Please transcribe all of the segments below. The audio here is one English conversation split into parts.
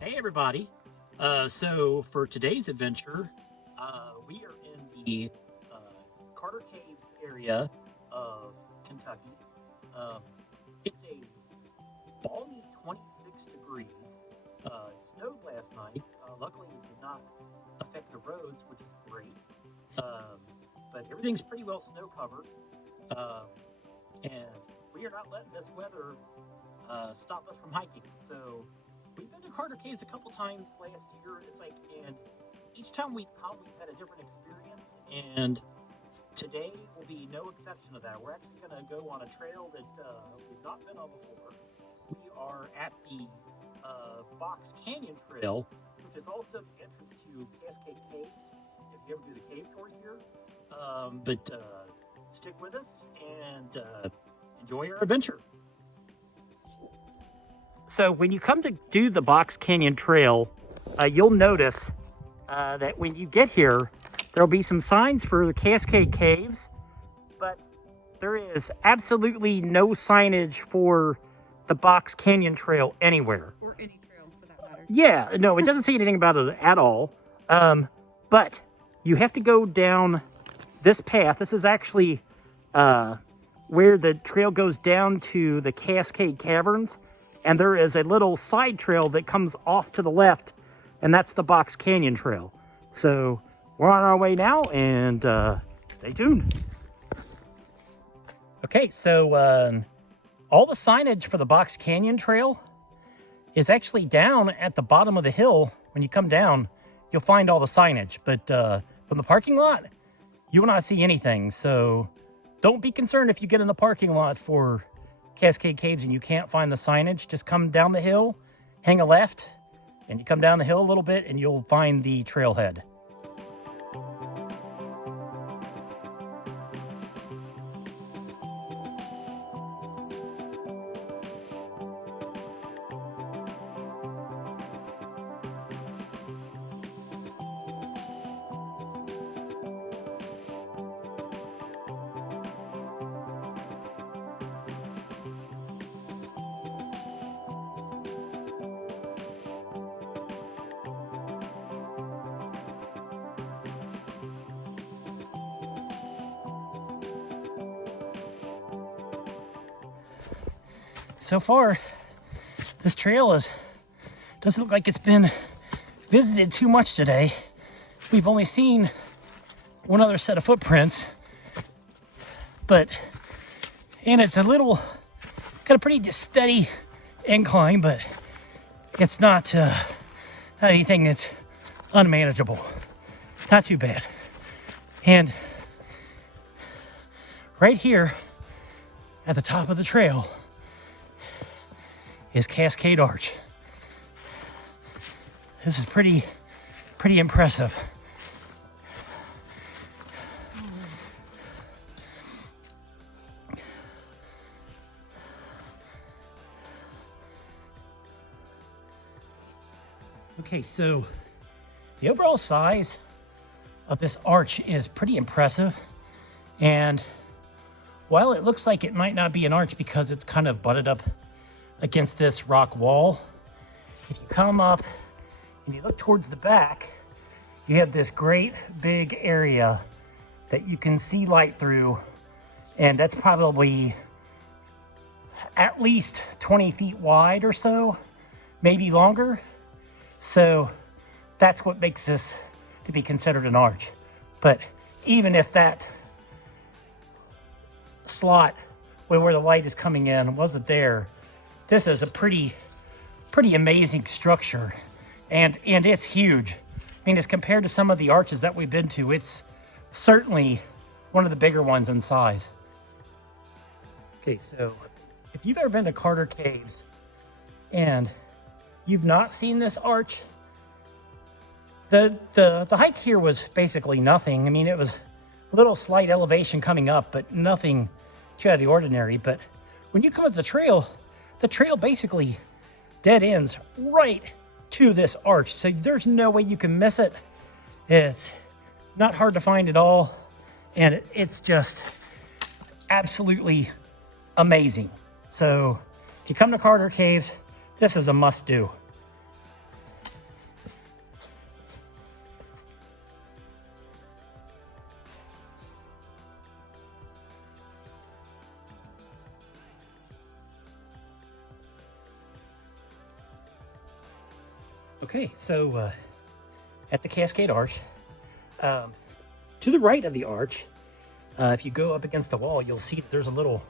Hey everybody. So for today's adventure, we are in the uh, Carter Caves area of Kentucky. Um, it's a balmy 26 degrees. It snowed last night. Luckily, it did not affect the roads, which is great. Um, but everything's pretty well snow covered. Um, and we are not letting this weather stop us from hiking. So we've been to Carter Caves a couple times last year. It's like, and each time we've come, we've had a different experience. And today will be no exception to that. We're actually going to go on a trail that we've not been on before. We are at the Box Canyon Trail, which is also the entrance to Cascade Caves. If you ever do the cave tour here, but stick with us and enjoy our adventure. So when you come to do the Box Canyon Trail, you'll notice that when you get here, there'll be some signs for the Cascade Caves, but there is absolutely no signage for the Box Canyon Trail anywhere. Or any trail, for that matter. Yeah, no, it doesn't say anything about it at all. But you have to go down this path. This is actually where the trail goes down to the Cascade Caverns. And there is a little side trail that comes off to the left, and that's the Box Canyon Trail. So we're on our way now, and stay tuned. Okay, so all the signage for the Box Canyon Trail is actually down at the bottom of the hill. When you come down, you'll find all the signage. But from the parking lot, you will not see anything. So don't be concerned if you get in the parking lot for Cascade Caves and you can't find the signage. Just come down the hill, hang a left, and you come down the hill a little bit and you'll find the trailhead. So far, this trail doesn't look like it's been visited too much today. We've only seen one other set of footprints, and it's got a pretty steady incline, but it's not anything that's unmanageable. Not too bad. And right here at the top of the trail is Cascade Arch. This is pretty impressive. Okay, so the overall size of this arch is pretty impressive. And while it looks like it might not be an arch because it's kind of butted up against this rock wall, if you come up and you look towards the back, you have this great big area that you can see light through, and that's probably at least 20 feet wide or so, maybe longer. So that's what makes this to be considered an arch. But even if that slot where the light is coming in wasn't there, this is a pretty amazing structure, and it's huge. I mean, as compared to some of the arches that we've been to, it's certainly one of the bigger ones in size. Okay, so if you've ever been to Carter Caves and you've not seen this arch, the hike here was basically nothing. I mean, it was a little slight elevation coming up, but nothing too out of the ordinary. But when you come up the trail basically dead ends right to this arch. So there's no way you can miss it. It's not hard to find at all. And it's just absolutely amazing. So if you come to Carter Caves, this is a must do. Okay, so at the Cascade Arch, to the right of the arch, if you go up against the wall, you'll see that there's a little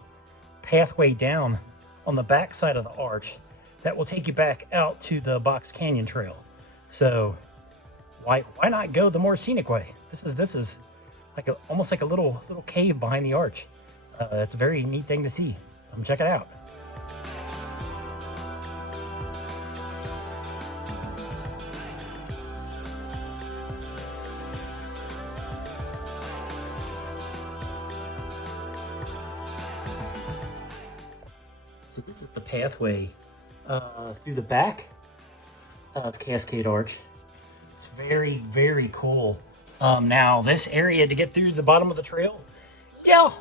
pathway down on the back side of the arch that will take you back out to the Box Canyon Trail. So why not go the more scenic way? This is like almost like a little cave behind the arch. It's a very neat thing to see. Check it out. So this is the pathway through the back of Cascade Arch. It's very, very cool. Now this area to get through the bottom of the trail, yeah,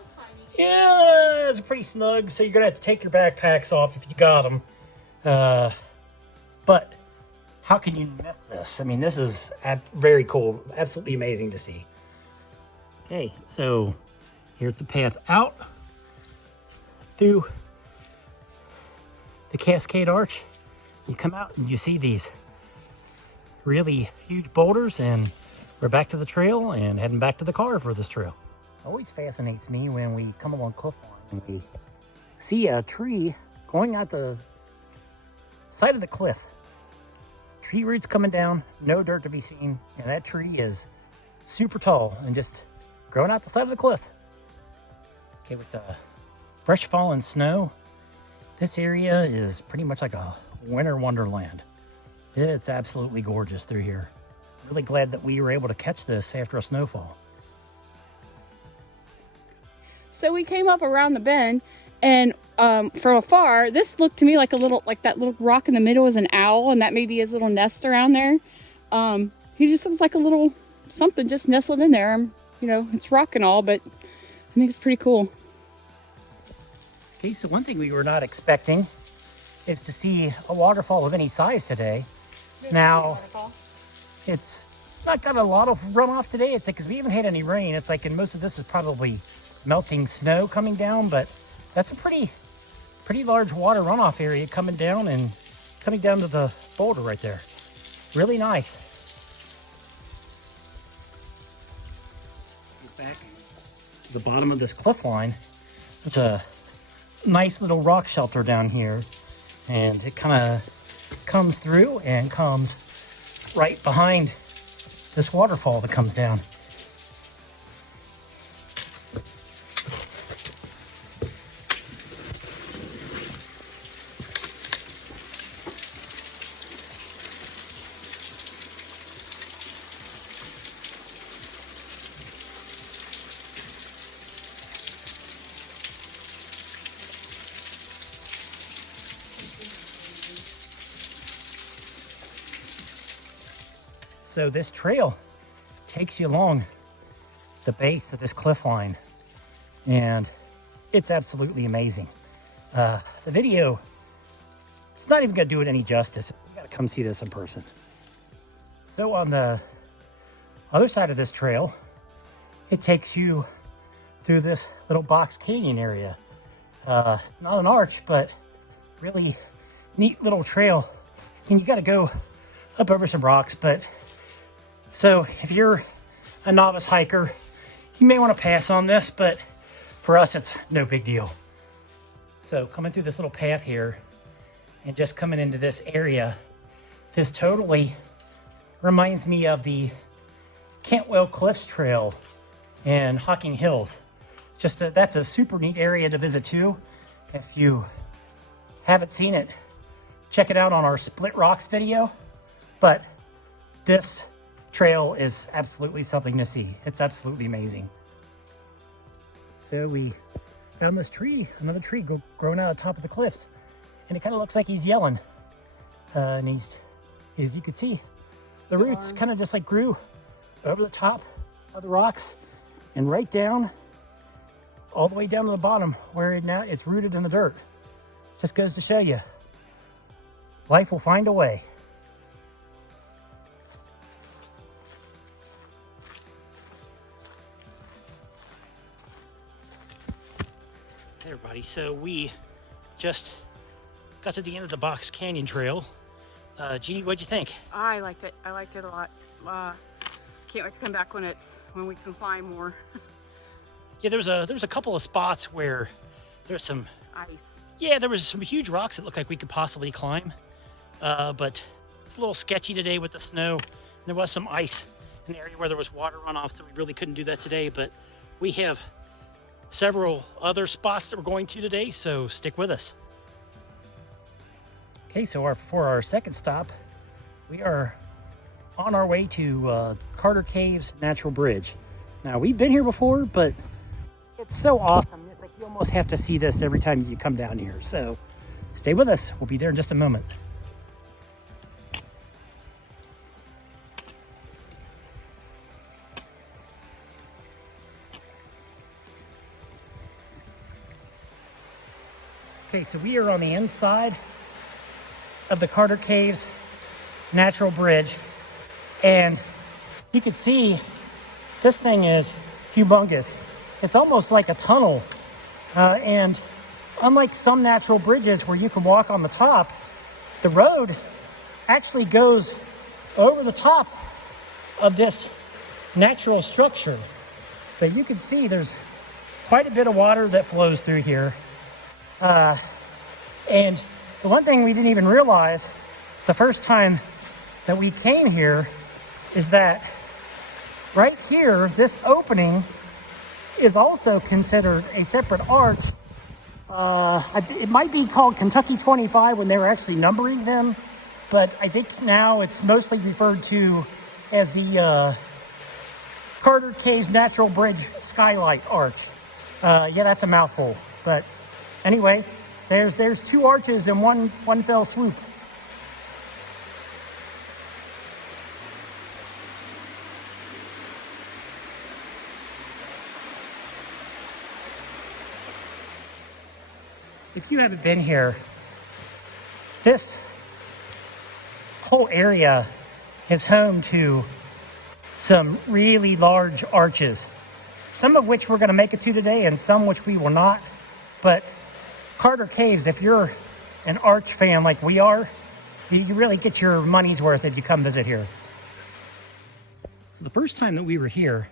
it's pretty snug. So you're gonna have to take your backpacks off if you got them. But how can you miss this? I mean, this is very cool, absolutely amazing to see. Okay, so here's the path out through the Cascade Arch. You come out and you see these really huge boulders, and we're back to the trail and heading back to the car for this trail. It always fascinates me when we come along cliffline and we see a tree going out the side of the cliff. Tree roots coming down, no dirt to be seen, and that tree is super tall and just growing out the side of the cliff. Okay, with the fresh fallen snow, this area is pretty much like a winter wonderland. It's absolutely gorgeous through here. Really glad that we were able to catch this after a snowfall. So we came up around the bend, and from afar, this looked to me like that little rock in the middle is an owl, and that may be his little nest around there. He just looks like a little something just nestled in there. You know, it's rock and all, but I think it's pretty cool. Okay, so one thing we were not expecting is to see a waterfall of any size today. Now, it's not got a lot of runoff today. It's like, because we haven't had any rain. It's like, and most of this is probably melting snow coming down, but that's a pretty large water runoff area coming down to the boulder right there. Really nice. Back to the bottom of this cliff line. There's a nice little rock shelter down here, and it kind of comes through and comes right behind this waterfall that comes down. So this trail takes you along the base of this cliff line, and it's absolutely amazing. The video, it's not even gonna do it any justice. You gotta come see this in person. So on the other side of this trail, it takes you through this little Box Canyon area. It's not an arch, but really neat little trail. And you gotta go up over some rocks, but so if you're a novice hiker, you may want to pass on this, but for us, it's no big deal. So coming through this little path here and just coming into this area, this totally reminds me of the Cantwell Cliffs Trail in Hocking Hills. It's just that's a super neat area to visit too. If you haven't seen it, check it out on our Split Rocks video. But this trail is absolutely something to see. It's absolutely amazing. So we found this tree, another tree growing out of the top of the cliffs, and it kind of looks like he's yelling. And as you can see, the roots kind of just like grew over the top of the rocks and right down, all the way down to the bottom where now it's rooted in the dirt. Just goes to show you, life will find a way. Hey everybody, so we just got to the end of the Box Canyon Trail. Jeannie, what'd you think? I liked it. I liked it a lot. Can't wait to come back when we can fly more. Yeah, there was a couple of spots where there's some Ice. Yeah, there was some huge rocks that looked like we could possibly climb, but it's a little sketchy today with the snow. There was some ice in the area where there was water runoff, so we really couldn't do that today, but we have several other spots that we're going to today, so stick with us. Okay, so for our second stop, we are on our way to Carter Caves Natural Bridge. Now, we've been here before, but it's so awesome. It's like you almost have to see this every time you come down here. So stay with us. We'll be there in just a moment. Okay, so we are on the inside of the Carter Caves Natural Bridge, and you can see this thing is humongous. It's almost like a tunnel, and unlike some natural bridges where you can walk on the top, the road actually goes over the top of this natural structure. But you can see there's quite a bit of water that flows through here. And the one thing we didn't even realize the first time that we came here is that right here, this opening is also considered a separate arch. It might be called Kentucky 25 when they were actually numbering them, but I think now it's mostly referred to as the Carter Caves Natural Bridge Skylight Arch. Yeah, that's a mouthful, but anyway, there's two arches in one fell swoop. If you haven't been here, this whole area is home to some really large arches, some of which we're going to make it to today and some which we will not. But Carter Caves, if you're an arch fan like we are, you really get your money's worth if you come visit here. So the first time that we were here,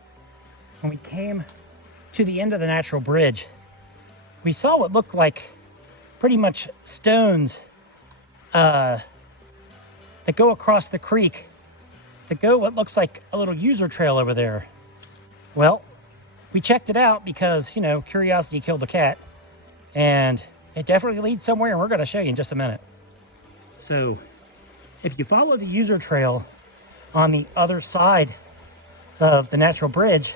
when we came to the end of the natural bridge, we saw what looked like pretty much stones that go across the creek, that go what looks like a little user trail over there. Well, we checked it out because, you know, curiosity killed the cat, and it definitely leads somewhere, and we're going to show you in just a minute. So if you follow the user trail on the other side of the natural bridge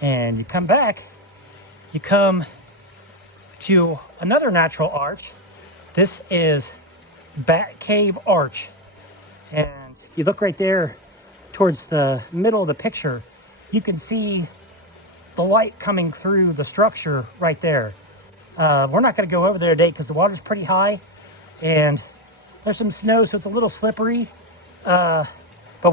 and you come back, you come to another natural arch. This is Bat Cave Arch, and you look right there towards the middle of the picture, you can see the light coming through the structure right there. We're not going to go over there today because the water's pretty high and there's some snow, so it's a little slippery, but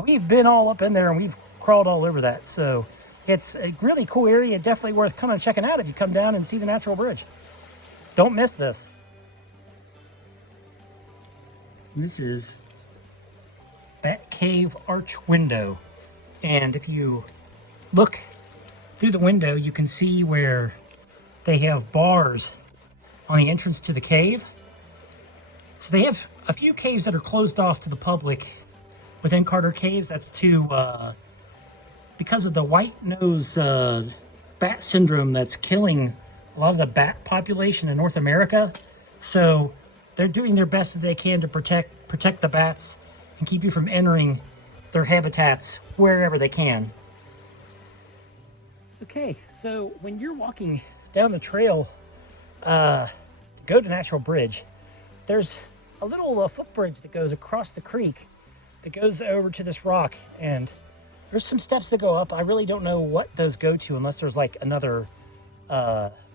we've been all up in there and we've crawled all over that. So it's a really cool area, definitely worth coming and checking out if you come down and see the natural bridge. Don't miss this. This is Bat Cave Arch window. And if you look through the window, you can see where they have bars on the entrance to the cave. So they have a few caves that are closed off to the public within Carter Caves. That's because of the white nose bat syndrome that's killing a lot of the bat population in North America. So they're doing their best that they can to protect the bats and keep you from entering their habitats wherever they can. Okay, so when you're walking down the trail to go to Natural Bridge, there's a little footbridge that goes across the creek that goes over to this rock, and there's some steps that go up. I really don't know what those go to unless there's like another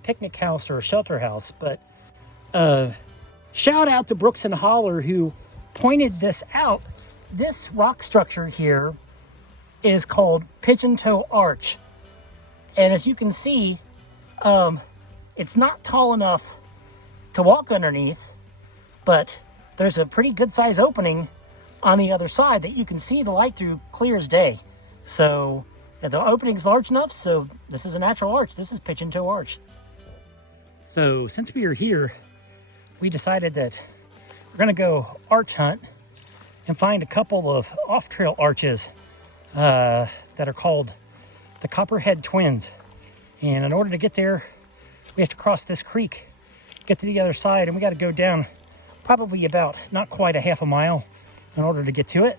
picnic house or a shelter house, but shout out to Brooks and Holler who pointed this out. This rock structure here is called Pigeon Toe Arch, and as you can see, it's not tall enough to walk underneath, but there's a pretty good size opening on the other side that you can see the light through clear as day. So the opening's large enough, so this is a natural arch. This is pitch and toe arch. So since we are here, we decided that we're gonna go arch hunt and find a couple of off-trail arches that are called the Copperhead Twins. And in order to get there, we have to cross this creek, get to the other side, and we got to go down probably about not quite a half a mile in order to get to it.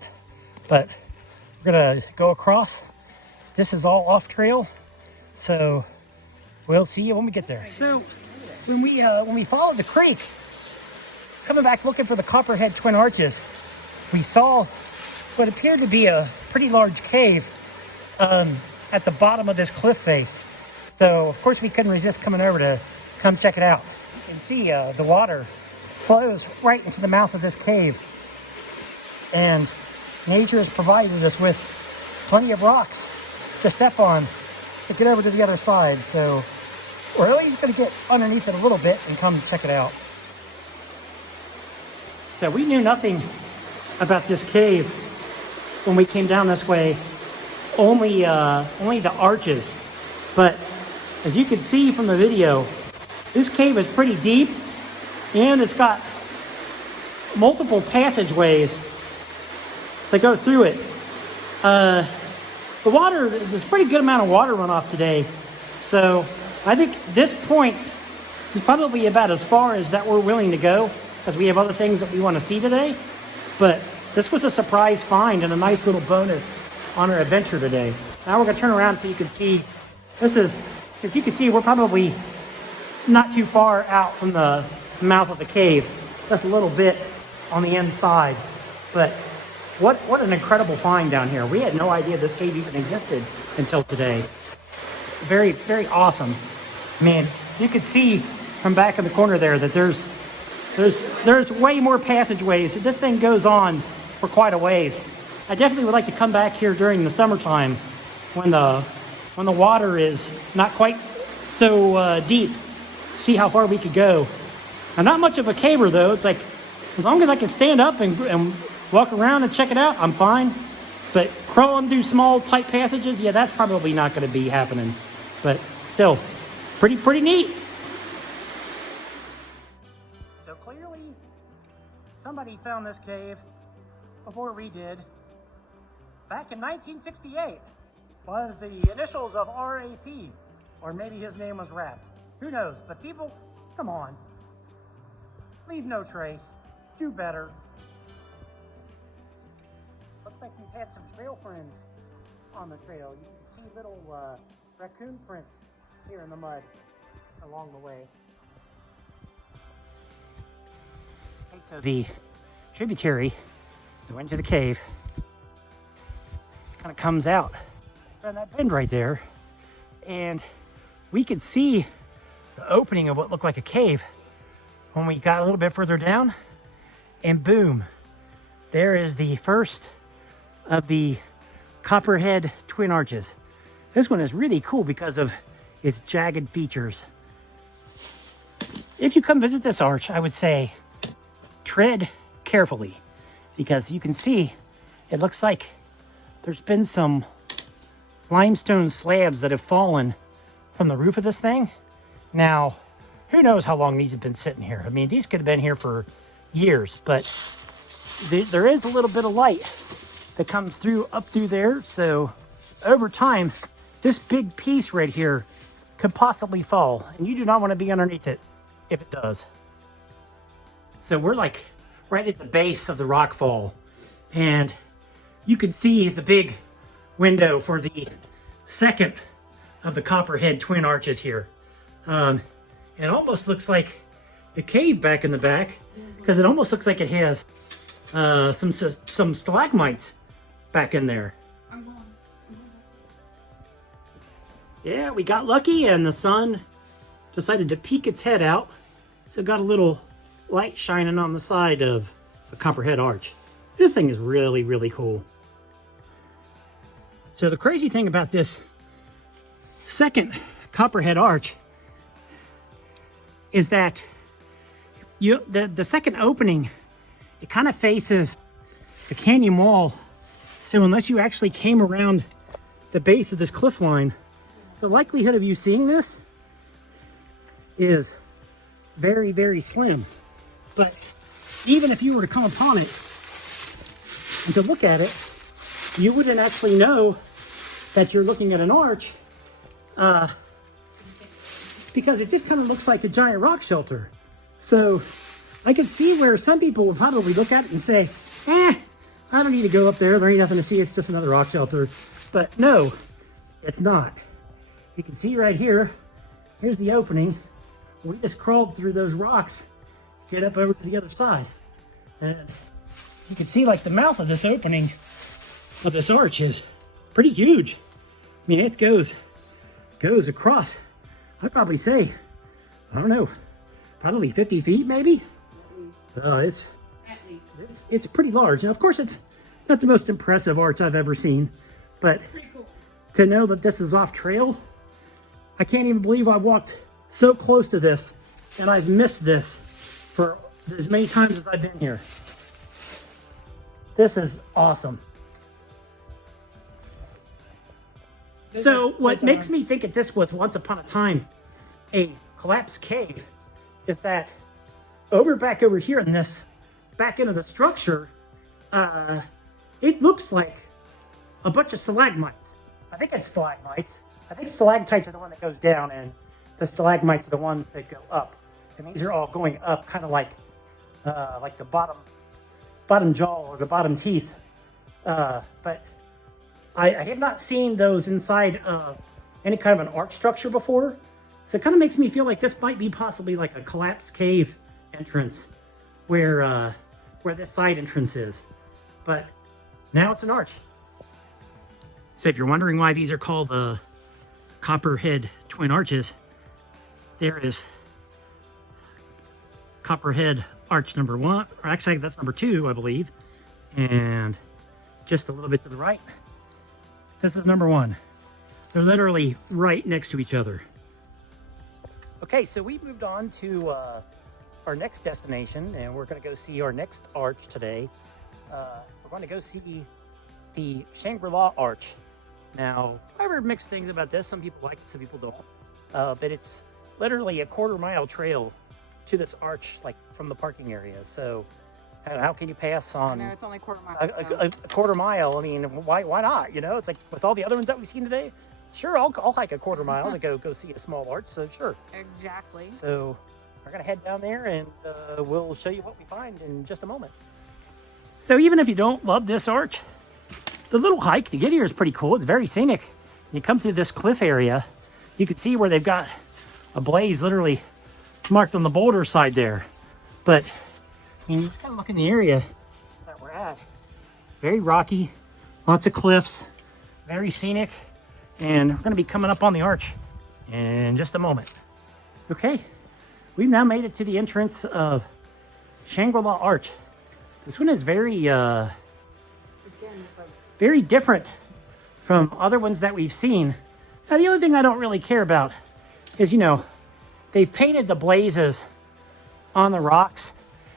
But we're gonna go across. This is all off trail, so we'll see you when we get there. So when we followed the creek, coming back looking for the Copperhead Twin Arches, we saw what appeared to be a pretty large cave at the bottom of this cliff face. So of course we couldn't resist coming over to come check it out. You can see the water flows right into the mouth of this cave, and nature has provided us with plenty of rocks to step on to get over to the other side. So we're at least going to get underneath it a little bit and come check it out. So we knew nothing about this cave when we came down this way, only the arches. But as you can see from the video, this cave is pretty deep, and it's got multiple passageways that go through it. The water, there's a pretty good amount of water runoff today, so I think this point is probably about as far as that we're willing to go, because we have other things that we want to see today. But this was a surprise find and a nice little bonus on our adventure today. Now we're going to turn around so you can see. This is, as you can see, we're probably not too far out from the mouth of the cave, just a little bit on the inside. But what an incredible find down here. We had no idea this cave even existed until today. Very, very awesome. I mean, you could see from back in the corner there that there's way more passageways. This thing goes on for quite a ways. I definitely would like to come back here during the summertime when the water is not quite so deep. See how far we could go. I'm not much of a caver though. It's like, as long as I can stand up and walk around and check it out, I'm fine. But crawling through small tight passages, yeah, that's probably not going to be happening. But still, pretty neat. So clearly, somebody found this cave before we did. Back in 1968, one of the initials of RAP, or maybe his name was Rap. Who knows? But people, come on. Leave no trace. Do better. Looks like we've had some trail friends on the trail. You can see little raccoon prints here in the mud along the way. Okay, so the tributary that went to the cave kind of comes out from that bend right there, and we could see the opening of what looked like a cave when we got a little bit further down, and boom, there is the first of the Copperhead Twin Arches. This one is really cool because of its jagged features. If you come visit this arch, I would say tread carefully, because you can see it looks like there's been some limestone slabs that have fallen from the roof of this thing. Now, who knows how long these have been sitting here? I mean, these could have been here for years, but there is a little bit of light that comes through up through there. So over time, this big piece right here could possibly fall, and you do not want to be underneath it if it does. So we're like right at the base of the rock fall, and you can see the big window for the second of the Copperhead Twin Arches here. It almost looks like a cave back in the back, because it almost looks like it has some stalagmites back in there. Yeah, we got lucky and the sun decided to peek its head out, so it got a little light shining on the side of the Copperhead Arch. This thing is really, really cool. So the crazy thing about this second Copperhead Arch is that the second opening, it kind of faces a canyon wall. So unless you actually came around the base of this cliff line, the likelihood of you seeing this is very, very slim. But even if you were to come upon it and to look at it, you wouldn't actually know that you're looking at an arch because it just kind of looks like a giant rock shelter. So I could see where some people would probably look at it and say, I don't need to go up there. There ain't nothing to see. It's just another rock shelter. But no, it's not. You can see right here, here's the opening. We just crawled through those rocks, get up over to the other side. And you can see like the mouth of this opening of this arch is pretty huge. I mean, it goes across, I'd probably say, I don't know, probably 50 feet maybe? It's pretty large. And of course, it's not the most impressive arch I've ever seen, but cool to know that this is off trail. I can't even believe I walked so close to this and I've missed this for as many times as I've been here. This is awesome. So what makes me think that this was once upon a time a collapsed cave is that back over here in this back end of the structure, it looks like a bunch of stalagmites. I think it's stalagmites. I think stalactites are the one that goes down and the stalagmites are the ones that go up. And these are all going up kind of like the bottom jaw or the bottom teeth. But I have not seen those inside of any kind of an arch structure before. So it kind of makes me feel like this might be possibly like a collapsed cave entrance where this side entrance is. But now it's an arch. So if you're wondering why these are called the Copperhead Twin Arches, there is Copperhead Arch number 1, or actually that's number 2, I believe. And just a little bit to the right, this is number 1. They're literally right next to each other. Okay, so we moved on to our next destination, and we're going to go see our next arch today. We're going to go see the Shangri-La Arch. Now, I've heard mixed things about this. Some people like it, some people don't. But it's literally a quarter-mile trail to this arch, like from the parking area. So, how can you pass on? I know it's only quarter mile. A quarter mile. I mean, why not? You know, it's like with all the other ones that we've seen today. Sure, I'll hike a quarter mile to go see a small arch. So sure. Exactly. So we're gonna head down there, and we'll show you what we find in just a moment. So even if you don't love this arch, the little hike to get here is pretty cool. It's very scenic. You come through this cliff area, you can see where they've got a blaze literally marked on the boulder side there. But I mean, you just kind of look in the area that we're at. Very rocky, lots of cliffs, very scenic. And we're going to be coming up on the arch in just a moment. Okay, we've now made it to the entrance of Shangri-La Arch. This one is very different from other ones that we've seen. Now, the only thing I don't really care about is, you know, they've painted the blazes on the rocks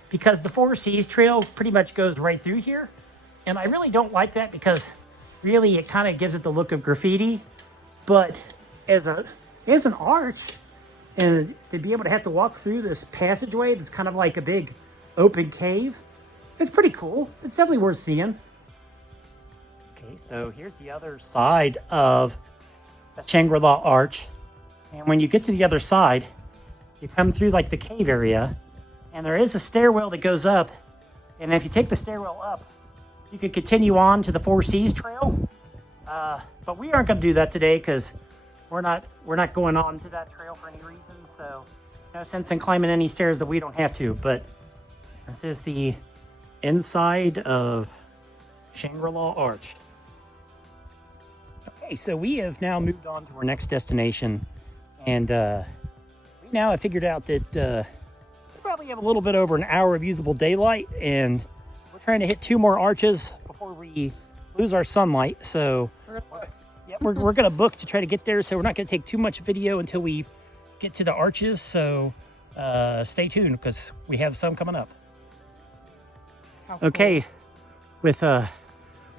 because the Four Seas Trail pretty much goes right through here. And I really don't like that because really it kind of gives it the look of graffiti. But as an arch, and to be able to have to walk through this passageway that's kind of like a big open cave, it's pretty cool. It's definitely worth seeing. Okay, so here's the other side of the Shangri-La Arch. And when you get to the other side, you come through like the cave area, and there is a stairwell that goes up. And if you take the stairwell up, you can continue on to the Four Seas Trail. But we aren't going to do that today because we're not going on to that trail for any reason. So no sense in climbing any stairs that we don't have to. But this is the inside of Shangri-La Arch. Okay, so we have now moved on to our next destination, and we now have figured out that we probably have a little bit over an hour of usable daylight, and we're trying to hit 2 more arches before we lose our sunlight. So yeah, we're going to book to try to get there, so we're not going to take too much video until we get to the arches. So stay tuned because we have some coming up. Okay, with a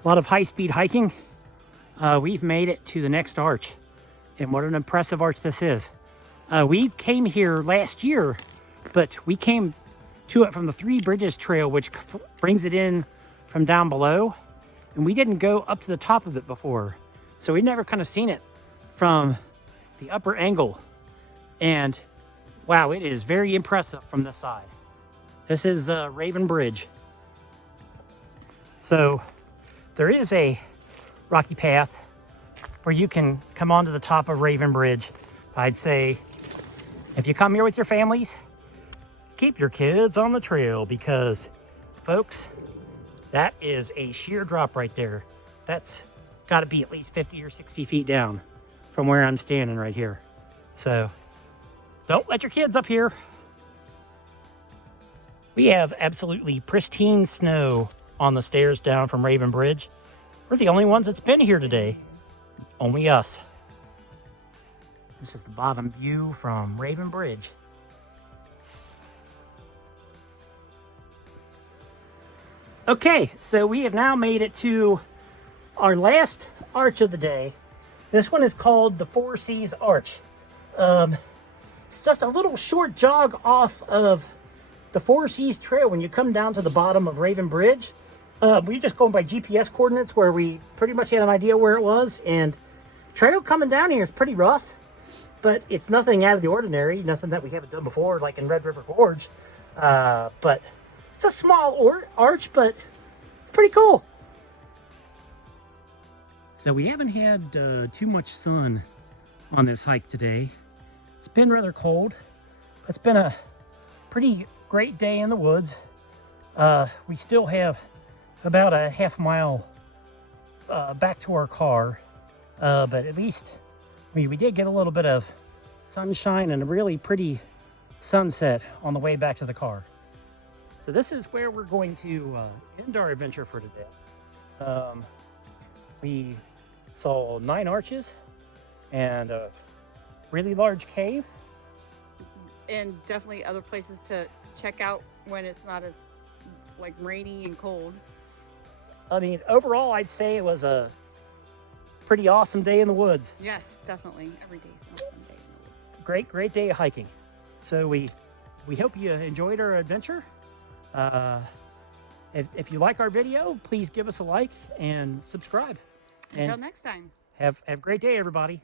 lot of high-speed hiking, we've made it to the next arch. And what an impressive arch this is. We came here last year, but we came to it from the Three Bridges Trail, which brings it in from down below. And we didn't go up to the top of it before. So we've never kind of seen it from the upper angle. And wow, it is very impressive from this side. This is the Raven Bridge. So there is a rocky path where you can come onto the top of Raven Bridge. I'd say if you come here with your families, keep your kids on the trail because, folks, that is a sheer drop right there. That's got to be at least 50 or 60 feet down from where I'm standing right here. So don't let your kids up here. We have absolutely pristine snow on the stairs down from Raven Bridge. We're the only ones that's been here today. Only us. This is the bottom view from Raven Bridge. Okay, so we have now made it to our last arch of the day. This one is called the Four Seas Arch. It's just a little short jog off of the Four Seas Trail when you come down to the bottom of Raven Bridge. We're just going by GPS coordinates where we pretty much had an idea where it was, and trail coming down here is pretty rough, but it's nothing out of the ordinary, nothing that we haven't done before, like in Red River Gorge. But it's a small arch, but pretty cool. So we haven't had too much sun on this hike today. It's been rather cold. It's been a pretty great day in the woods. We still have about a half mile back to our car, but at least we did get a little bit of sunshine and a really pretty sunset on the way back to the car. So this is where we're going to end our adventure for today. We saw 9 arches and a really large cave. And definitely other places to check out when it's not as like rainy and cold. I mean, overall, I'd say it was a pretty awesome day in the woods. Yes, definitely. Every day's an awesome day in the woods. Great day of hiking. So we hope you enjoyed our adventure. If you like our video, please give us a like and subscribe. Until and next time. Have a great day, everybody.